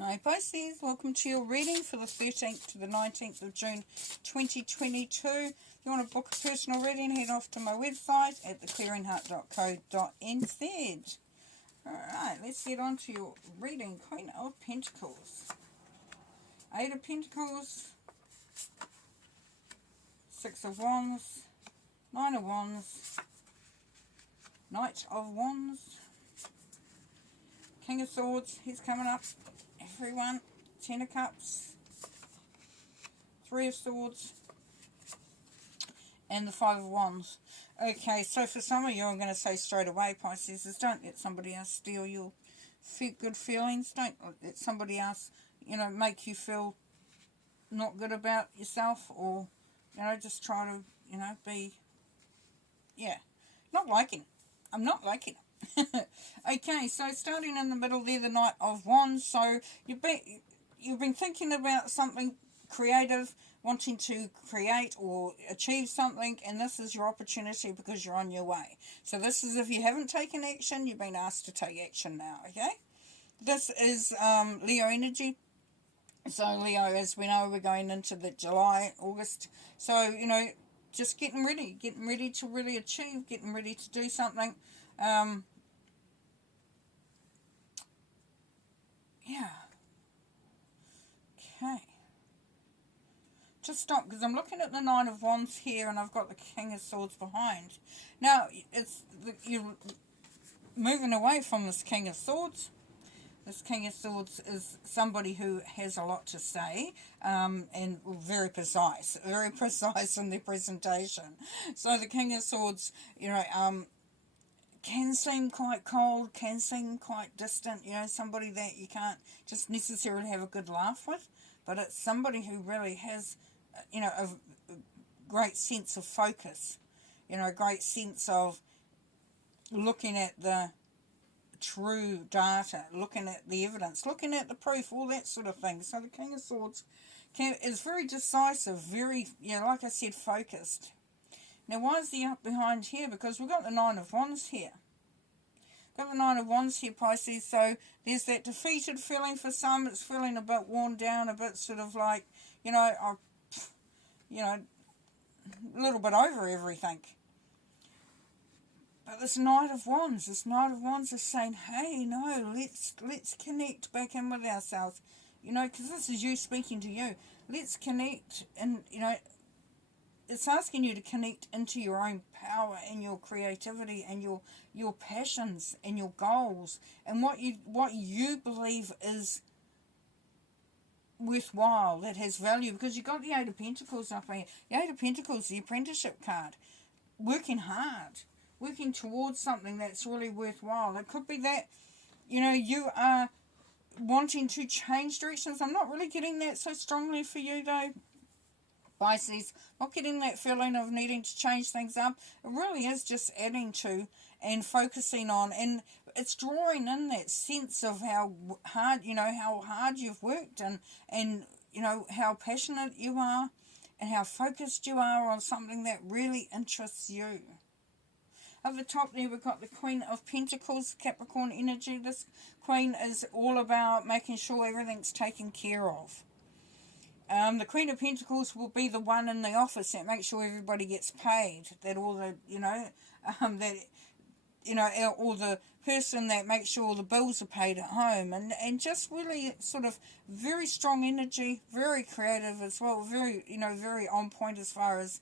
Hi Pisces, welcome to your reading for the 13th to the 19th of June 2022. If you want to book a personal reading, head off to my website at theclearingheart.co.nz. Alright, let's get on to your reading. Queen of Pentacles, Eight of Pentacles, Six of Wands, Nine of Wands, Knight of Wands, King of Swords, he's coming up. Everyone, Ten of Cups, Three of Swords, and the Five of Wands. Okay, so for some of you, I'm going to say straight away, Pisces, is don't let somebody else steal your good feelings. Don't let somebody else, make you feel not good about yourself, or, just try to, be, not liking. I'm not liking it. Okay, so starting in the middle there, the Knight of Wands. So you've been thinking about something creative, wanting to create or achieve something, and this is your opportunity because you're on your way. So this is, if you haven't taken action, you've been asked to take action now. Okay, this is Leo energy. So Leo, as we know, we're going into the July, August. So just getting ready to really achieve, getting ready to do something. Yeah. Okay. Just stop, because I'm looking at the Nine of Wands here, and I've got the King of Swords behind. Now, you're moving away from this King of Swords. This King of Swords is somebody who has a lot to say, and very precise in their presentation. So the King of Swords, can seem quite cold, can seem quite distant, somebody that you can't just necessarily have a good laugh with, but it's somebody who really has, a great sense of focus, a great sense of looking at the true data, looking at the evidence, looking at the proof, all that sort of thing. So the King of Swords is very decisive, very, like I said, focused. Now, why is he up behind here? Because we've got the Nine of Wands here. Got the Nine of Wands here, Pisces. So there's that defeated feeling for some. It's feeling a bit worn down, a bit sort of like, a little bit over everything. But this Knight of Wands is saying, hey, no, let's connect back in with ourselves. Because this is you speaking to you. Let's connect, and, it's asking you to connect into your own power and your creativity and your passions and your goals and what you believe is worthwhile, that has value, because you've got the Eight of Pentacles up here. The Eight of Pentacles, the apprenticeship card. Working hard, working towards something that's really worthwhile. It could be that, you are wanting to change directions. I'm not really getting that so strongly for you, though, Pisces. Not getting that feeling of needing to change things up. It really is just adding to and focusing on, and it's drawing in that sense of how hard you've worked, and how passionate you are, and how focused you are on something that really interests you. At the top there, we've got the Queen of Pentacles, Capricorn energy. This Queen is all about making sure everything's taken care of. The Queen of Pentacles will be the one in the office that makes sure everybody gets paid. That all the, or the person that makes sure all the bills are paid at home. And just really sort of very strong energy, very creative as well, very, very on point as far as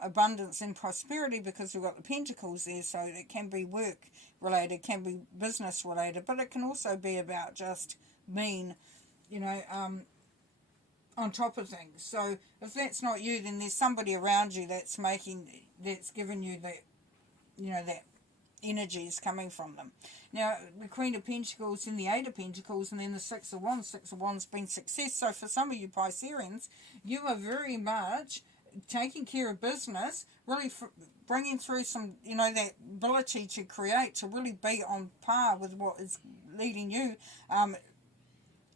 abundance and prosperity, because we've got the Pentacles there, so it can be work related, can be business related, but it can also be about just being, on top of things. So if that's not you, then there's somebody around you that's giving you that, that energy is coming from them. Now, the Queen of Pentacles and the Eight of Pentacles, and then the Six of Wands being success. So for some of you Pisceans, you are very much taking care of business, really bringing through some, that ability to create, to really be on par with what is leading you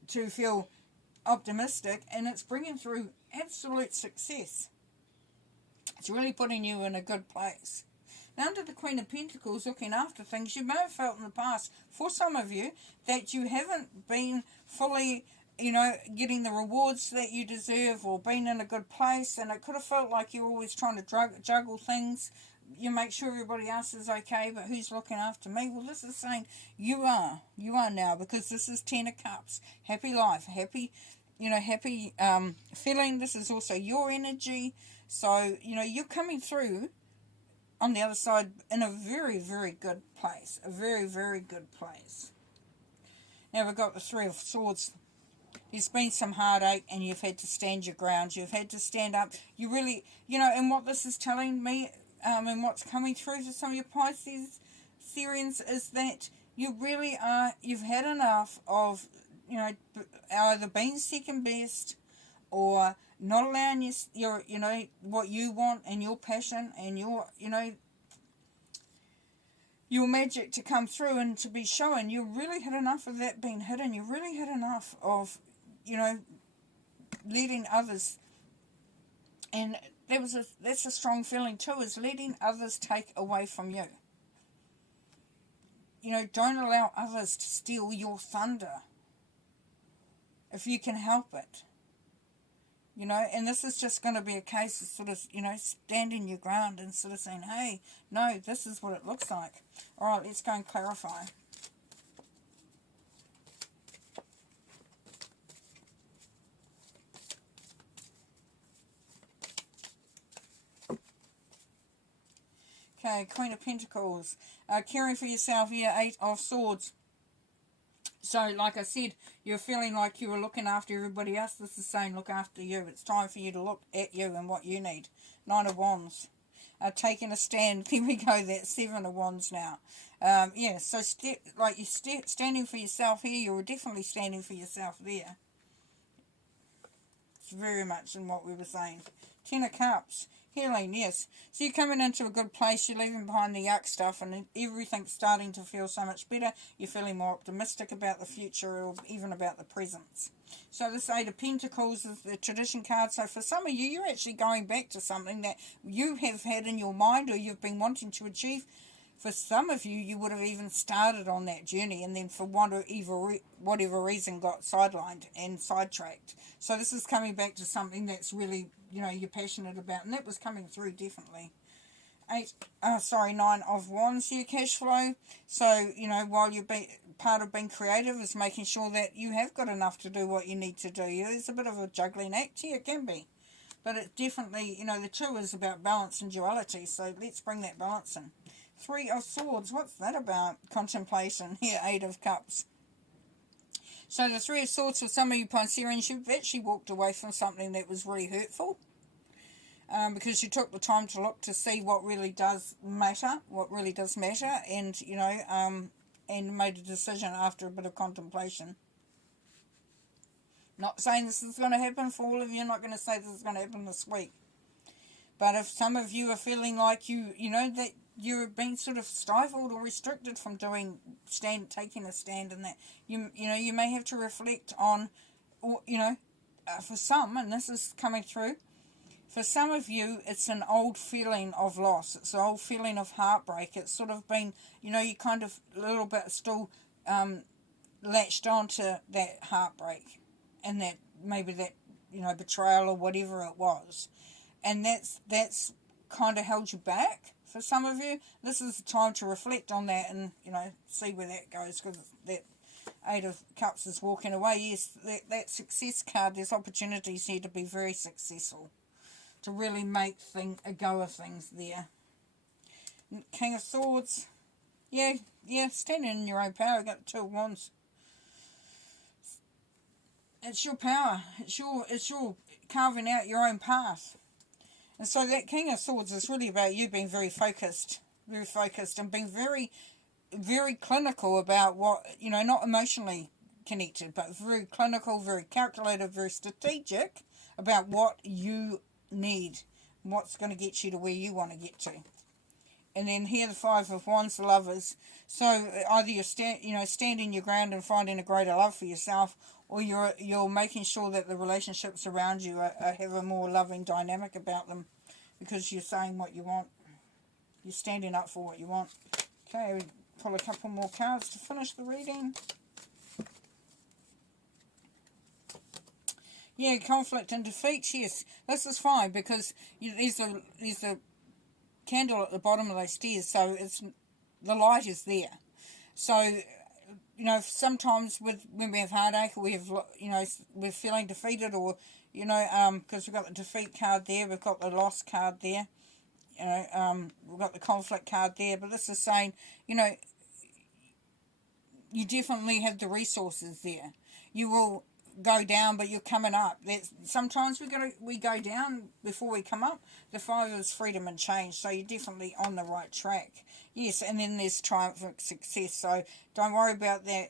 to feel optimistic, and it's bringing through absolute success. It's really putting you in a good place. Now, under the Queen of Pentacles, looking after things, you may have felt in the past, for some of you, that you haven't been fully, getting the rewards that you deserve or been in a good place, and it could have felt like you're always trying to juggle things. You make sure everybody else is okay, but who's looking after me? Well, this is saying you are now, because this is Ten of Cups. Happy life, happy feeling. This is also your energy. So, you're coming through on the other side in a very, very good place. A very, very good place. Now we've got the Three of Swords. There's been some heartache and you've had to stand your ground. You've had to stand up. You really, and what this is telling me, and what's coming through for some of your Pisces Syrians, is that you really are, you've had enough of, either being second best or not allowing your what you want and your passion and your, your magic to come through and to be shown. You really had enough of that being hidden. You really had enough of, letting others, and that's a strong feeling too, is letting others take away from you. Don't allow others to steal your thunder if you can help it. And this is just going to be a case of sort of, standing your ground and sort of saying, hey, no, this is what it looks like. All right, let's go and clarify. Okay, Queen of Pentacles. Caring for yourself here, Eight of Swords. So, like I said, you're feeling like you were looking after everybody else. This is saying look after you. It's time for you to look at you and what you need. Nine of Wands. Taking a stand. There we go. That's Seven of Wands now. So standing for yourself here. You were definitely standing for yourself there. It's very much in what we were saying. Ten of Cups. Healing, yes. So you're coming into a good place, you're leaving behind the yuck stuff, and everything's starting to feel so much better. You're feeling more optimistic about the future, or even about the present. So this Eight of Pentacles is the tradition card. So for some of you, you're actually going back to something that you have had in your mind, or you've been wanting to achieve. For some of you, you would have even started on that journey, and then for whatever reason got sidelined and sidetracked. So this is coming back to something that's really, you're passionate about, and that was coming through definitely. Nine of Wands, your cash flow. So, while you're part of being creative is making sure that you have got enough to do what you need to do. It's a bit of a juggling act here, it can be. But it definitely, the two is about balance and duality, so let's bring that balance in. Three of Swords, what's that about? Contemplation, here, Eight of Cups. So the Three of Swords, for some of you Pisceans, you've actually walked away from something that was really hurtful. Because you took the time to look to see what really does matter, and, and made a decision after a bit of contemplation. Not saying this is going to happen for all of you, not going to say this is going to happen this week. But if some of you are feeling like that you're being sort of stifled or restricted from taking a stand in that, you may have to reflect on, for some, and this is coming through, for some of you, it's an old feeling of loss. It's an old feeling of heartbreak. It's sort of been, you kind of a little bit still latched onto that heartbreak and that maybe that, betrayal or whatever it was. And that's kind of held you back for some of you. This is the time to reflect on that and, see where that goes, because that Eight of Cups is walking away. Yes, that success card, there's opportunities here to be very successful, to really make a go of things there. King of Swords. Yeah, standing in your own power. Got the Two of Wands. It's your power. It's your carving out your own path. And so that King of Swords is really about you being very focused and being very, very clinical about what, not emotionally connected, but very clinical, very calculated, very strategic about what you need, what's going to get you to where you want to get to. And then here the Five of Wands, the Lovers. So either you're standing your ground and finding a greater love for yourself, or you're making sure that the relationships around you have a more loving dynamic about them, because you're saying what you want. You're standing up for what you want. Okay, we pull a couple more cards to finish the reading. Yeah, conflict and defeat, yes. This is fine because there's a candle at the bottom of those stairs, so the light is there. So, you know, sometimes when we have heartache, or we have, you know, we're feeling defeated, or, you know, because we've got the defeat card there, we've got the loss card there, you know, we've got the conflict card there, but this is saying, you know, you definitely have the resources there. You will go down, but you're coming up. Sometimes we go down before we come up. The 5 is freedom and change, so you're definitely on the right track. Yes, and then there's triumphant success, so don't worry about that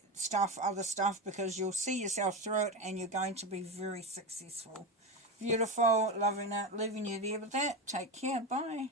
other stuff, because you'll see yourself through it and you're going to be very successful. Beautiful, loving it, leaving you there with that. Take care, bye.